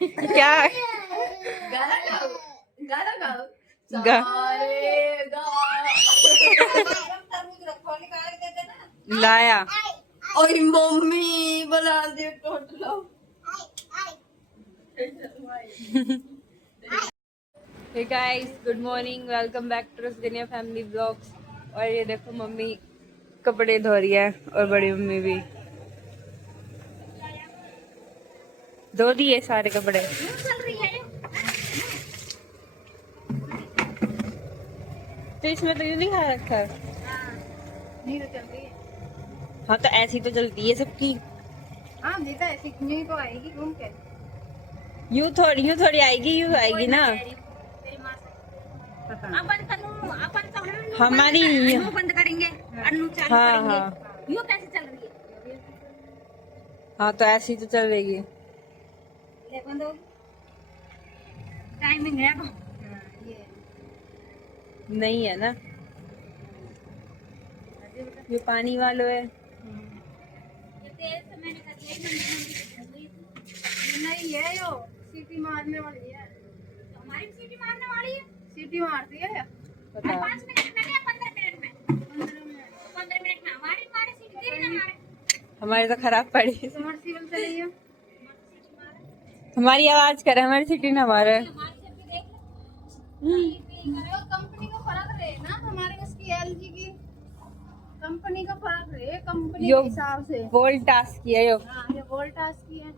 क्या गाना गाओ, गाना गाओ। गा लाया। और मम्मी बना दे total. Hey guys, good morning, welcome back to Rasganiya family blogs. और ये देखो मम्मी कपड़े धो रही है और बड़ी मम्मी भी धो दिए सारे कपड़े। तो इसमें तो यूं नहीं खा रखा है। नहीं तो चल रही है। हाँ तो ऐसी तो चलती है सबकी। हाँ नहीं तो ऐसी नहीं तो आएगी घूम के। यूं थोड़ी आएगी, यूं आएगी ना हमारी। बंद करेंगे, अन्नू चालू हाँ करेंगे। हाँ यूं कैसे चल रही है? हाँ, तो ऐसी तो चल रही है। ले बंद हो। टाइमिंग है वो। ये नहीं है ना, ये पानी वालों है। नहीं है यो, सीटी मारने वाली है। हमारी सीटी मारने वाली है। सीटी मारती है पता 5 मिनट में या 15 मिनट में? 15 मिनट में हमारी मारे सीटी तेरी ना मारे। हमारी तो खराब पड़ी। समरसीबल चली है। हमारी आवाज करे, हमारी सीटी ना मारे। कंपनी का फर्क रहे ना, हमारे उसकी एलजी की कंपनी का फर्क रहे, कंपनी के हिसाब से। वोल्टास की है यो। हाँ ये वोल्टास की है।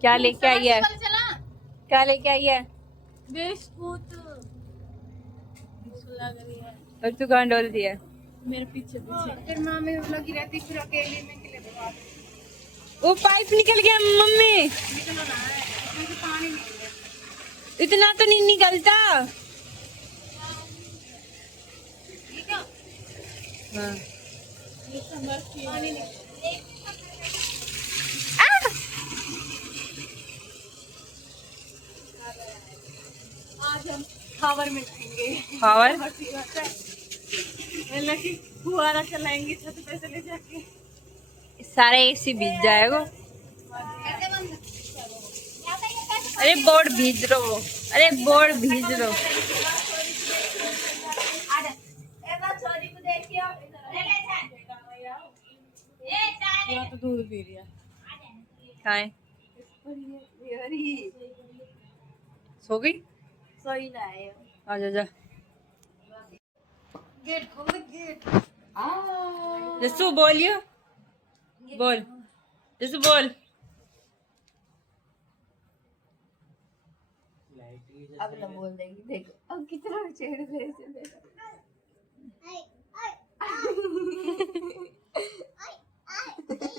क्या लेके आई है? समरसीबल चला क्या लेके आई है? बिस्कुट लग रही है और तू कहाँ डोलती है? मेरे पीछे पीछे। फिर मामी लगी रहती, फिर अकेले में के लिए बात वो पाइप निकल गया मम्मी। निकलना है, इसमें से पानी निकल गया। इतना तो नहीं निकलता। ठीक है हाँ। पानी निकल। आज हम खावर में खाएंगे। खावर? लकी फुहारा चलाएंगे छत पे से ले जाके। सारा एसी भीग जाएगा। अरे बोर्ड भीज रहो, अरे बोर्ड भीज रहो। तो दूध पी रही है। खाए सो गई। सोई ना है। आ जा जा। गेट खोल गेट। जस्सू बोलियो, बोल जस्सू बोल। अब तो बोल देगी, देखो अब कितना छेड़ ले इसे।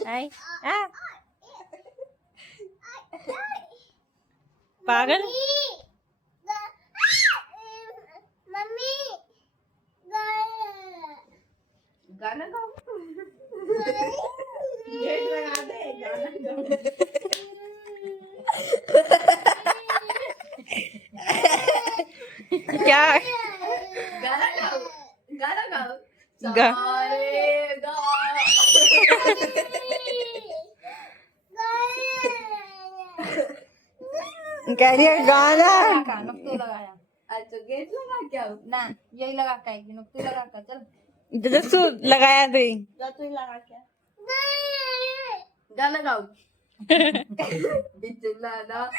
आई आ पागल। मम्मी गाना गाओ। गेट लगा दे, गाना गाओ। क्या गाना गाओ, गाना गाओ। गा सारे गा। कह रही है गाना। नुक्तू लगाया। अच्छा गेट लगा क्या ना, यही लगा के आएगी। नुक्तू लगा के चल। जस्सू लगाया तो ही। जा तू ही लगा क्या। गाना गाओ। बिचलाना।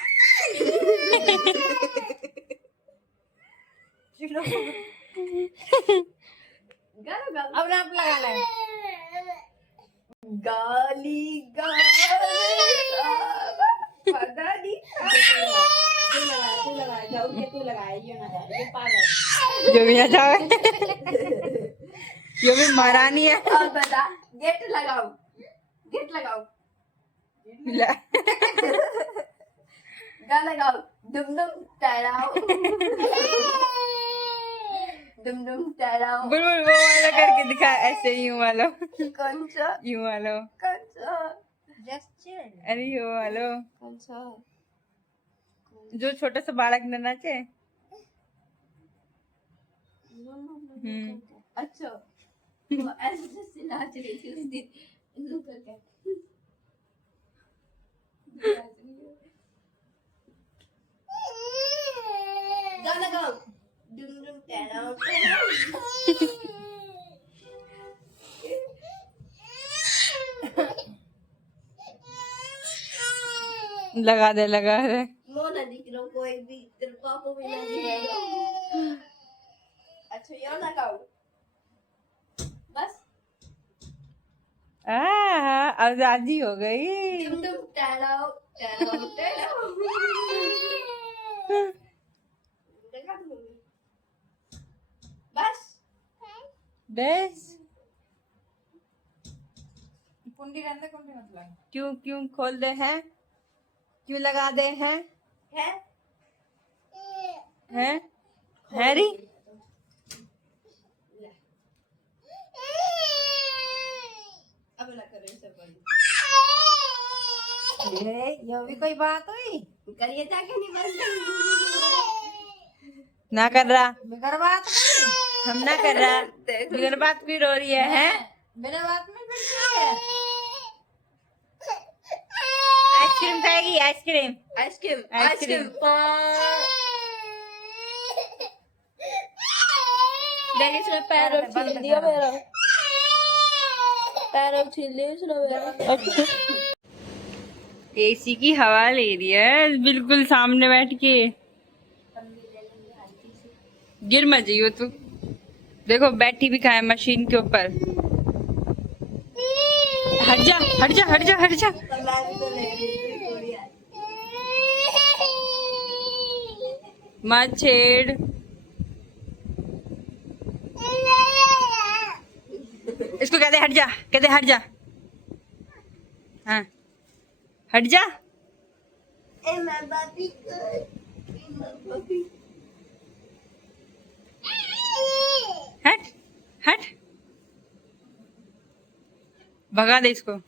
गाना गाओ। अब आप लगा ले। गाली पता नहीं। तू लगा जाओ के तू लगाए, ये ना जाए, ये पागल। जो भी ना चाहे ये भी महारानी है। और बता, गेट लगाओ, गेट लगाओ। गाना गाओ। दुम दुम टहराओ। दुम दुम टहराओ। बुलबुल वो वाला करके दिखा, ऐसे यूं वाला, कौन सा? यूं वाला। कौन सा? जेस्चर। अरे यो वालो कौन सा? जो छोटा सा बालक न नाचे। अच्छा वो ऐसे जैसे नाच रही थी उस दिन, करके लगा दे लगा दे। लो ना दिख रहा कोई भी, तेरे पापा भी ना दिखेगा। अच्छा ये लगाओ बस। आजादी हो गई। तुम टहलाओ टहलाओ टहलाओ। लगा दूंगी बस बस कुंडी रहने कुंडी मत लगा। क्यों क्यों खोल दे हैं, क्यों लगा दे हैं, है हैं हैरी। अब ना करो सब बड़ी। ये भी कोई बात हुई? करिए जाके नहीं बंद। ना कर रहा, बिगर बात नहीं, हम ना कर रहा, बिगर बात भी रो रही है? बिना बात में फिर क्या है? आइसक्रीम खाएगी, आइसक्रीम। Ice cream ice cream. आइसक्रीम। देखिए इसने पैरों छील दिया मेरा, पैरों छील दिया इसने मेरा। एसी की हवा ले रही है बिल्कुल सामने बैठ के। गिर मत जाइयो तू। देखो बैठी भी खाए मशीन के ऊपर। हट जा हट जा हट जा हट जा। मत छेड़। इसको कहते हट जा, कहते हट जा। हाँ हट जा। हट हट, भगा दे इसको।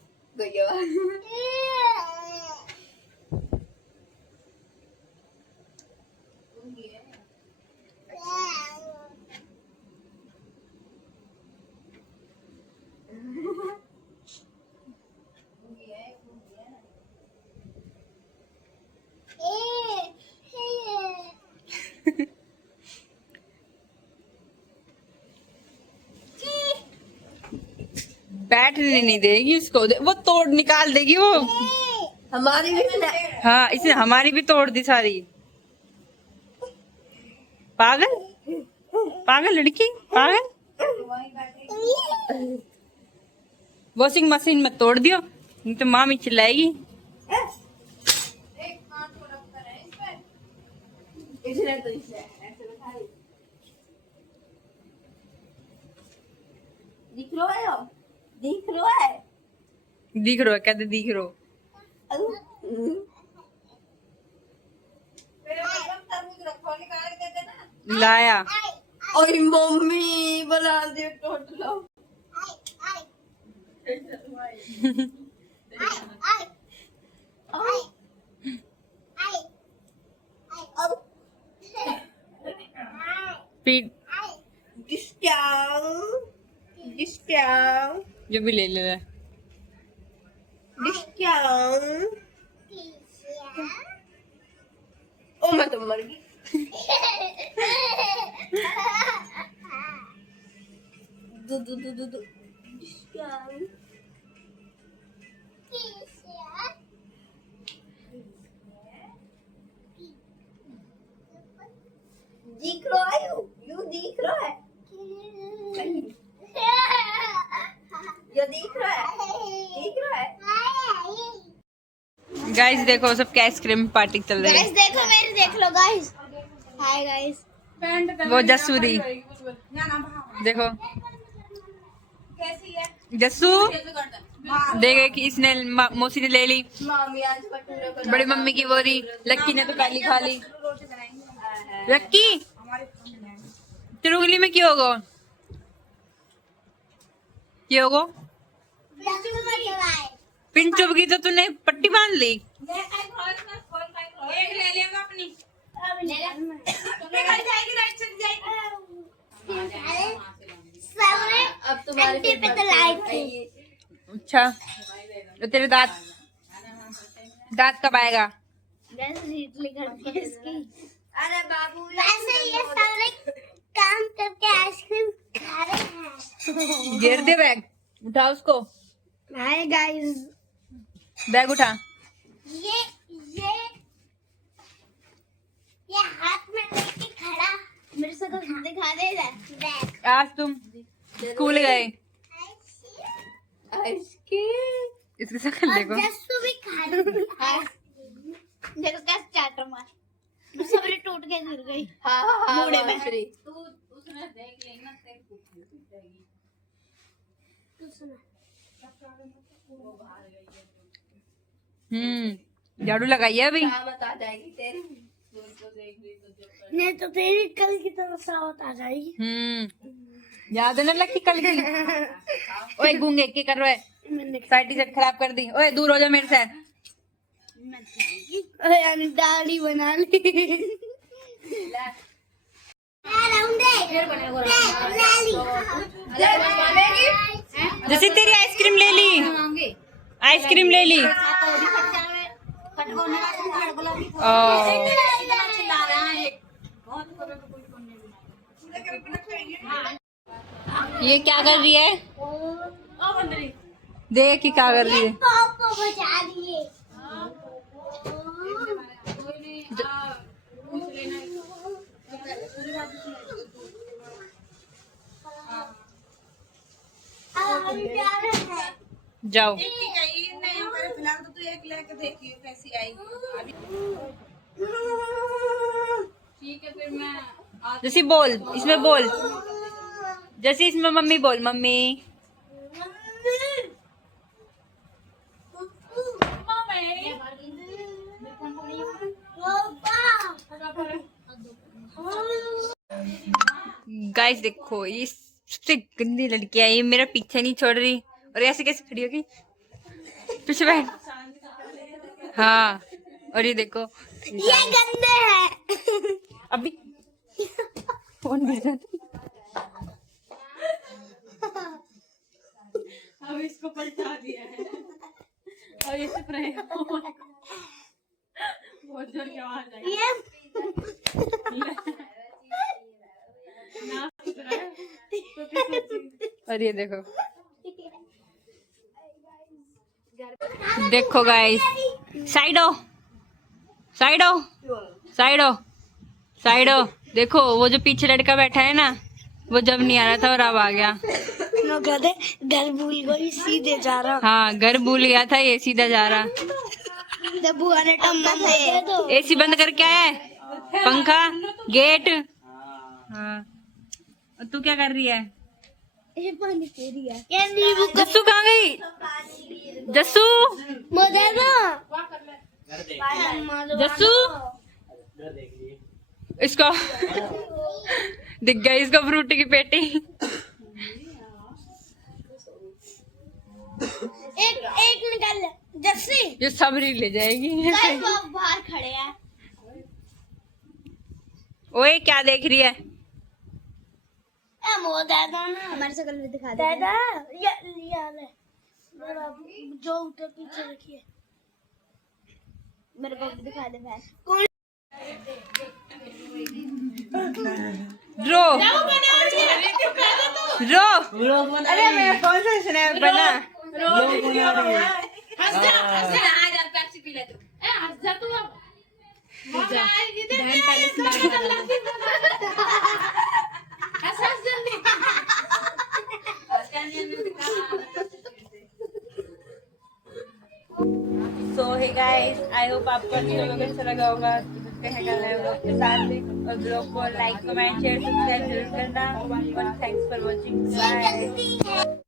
बैठने नहीं देगी इसको, वो तोड़ निकाल देगी वो। हमारी भी हाँ इसने हमारी भी तोड़ दी सारी। पागल पागल लड़की पागल। वॉशिंग मशीन में तोड़ दियो, नहीं तो मामी चिल्लाएगी। इसने तो इसे ऐसे बैठाई। दिख रहा है वो? दिख रहा है? दिख रो कहते दिख रो। लाया ओए मम्मी बना दे टोटल। पीट डिस्काउंट जो भी ले ले। डिस्काउंट। ओ मैं तो मर गई। दू दू दू दू दू डिस्काउंट। दिख रहा है यू दिख रहा है ये दिख रहा है गाइस देखो सबके आइसक्रीम पार्टी चल रही है। गाइस देखो मेरे देख लो गाइस। Hi guys. वो जसूरी देखो, कैसी है जस्सू देखे कि इसने मौसी ने ले ली, मामी आज भटूरे बना। बड़ी मम्मी की बोरी, लक्की ने तो पहली खा ली। लक्की तिरुगली में क्यों होगो, क्यों होगो? पिन चुभ गई तो तूने पट्टी बांध ली। एक ले लेगा अपनी, अब तुम्हारे पे तो लाइट थी। अच्छा तो तेरे दांत कब आएगा? अरे बाबू वैसे ये सारे काम करके आइसक्रीम खा रहे हैं। गिर दे बैग, उठा उसको, हाय गाइस, बैग उठा। ये शक्ल दिखा दे बैग आज तुम स्कूल गए, इसकी शक्ल देखो। जस्ट भी खा रही देखो क्या चाटर मार सबरे टूट के गिर गई बूढ़े में तू उसमें देख लेना तेरे को जाएगी। तू सुना झाड़ू लगाइए अभी। बता जाएगी तेरी। नहीं तो तेरी कल की तरह सावत आ जाएगी। याद है ना लकी कल की। ओए गूंगे क्या कर रहा है, साइड टी-शर्ट खराब कर दी। ओए दूर हो जा मेरे से। यानी दाढ़ी बना ली जैसे तेरी आइसक्रीम ले ली, आइसक्रीम ले ली। ये क्या कर रही है, देख कि क्या कर रही है। पापा बचा दिए जाओ फिलहाल तो तू एक लेके देखिए कैसी आएगी। ठीक है फिर मैं जैसे बोल, इसमें बोल, जैसे इसमें मम्मी बोल, मम्मी। गाइस देखो, ये सबसे गंदी लड़की है, ये मेरा पीछे नहीं छोड़ रही। और ऐसे कैसे खड़ी होगी, पीछे बैठ। हाँ, और ये देखो ये गंदे हैं अभी फोन कर रहा अब इसको पलटा दिया है और ये चुप रहे। बहुत जोर की आवाज आई। ये ना सुन रहा है तो क्या सोचेगी? और ये देखो, देखो गाइस, साइड हो, साइड हो, साइड हो, साइड हो। देखो वो जो पीछे लड़का बैठा है ना, वो जब नहीं आ रहा था और अब आ गया। लोग कहते घर भूल गई सीधे जा रहा। हाँ, घर भूल गया था, ये सीधा जा रहा। जब बुआ ने टम्मा से एसी बंद करके आया है, पंखा, गेट। हाँ, और तू क्या कर रही है? ये पानी पी रही है। ये नींबू का जस्सू कहाँ गई? जस्सू, मजा ना जस्सू, इसको दिख गई, इसको फ्रूटी की पेटी। एक निकाल ले जस्सी ये सब ही ले जाएगी। गाइस वो बाहर खड़े हैं। ओए क्या देख रही है? ए मो दादा ना हमारी शक्ल भी दिखा दे दादा। ये लिया ले मेरा जो उधर पीछे रखिए मेरे को भी दिखा दे भाई। कौन रो रो, अरे मैं कौन सा स्नैप बना? हंस जा आ जा पेप्सी पी ले तू। ए हंस जा तू अब। मजा आएगी दे हंस जल्दी। सो हे गाइस, आई होप आपको व्लॉग अच्छा लगा होगा। के साथ और ब्लॉग को लाइक, कमेंट, शेयर, सब्सक्राइब जरूर करना। और थैंक्स फॉर वॉचिंग, बाय।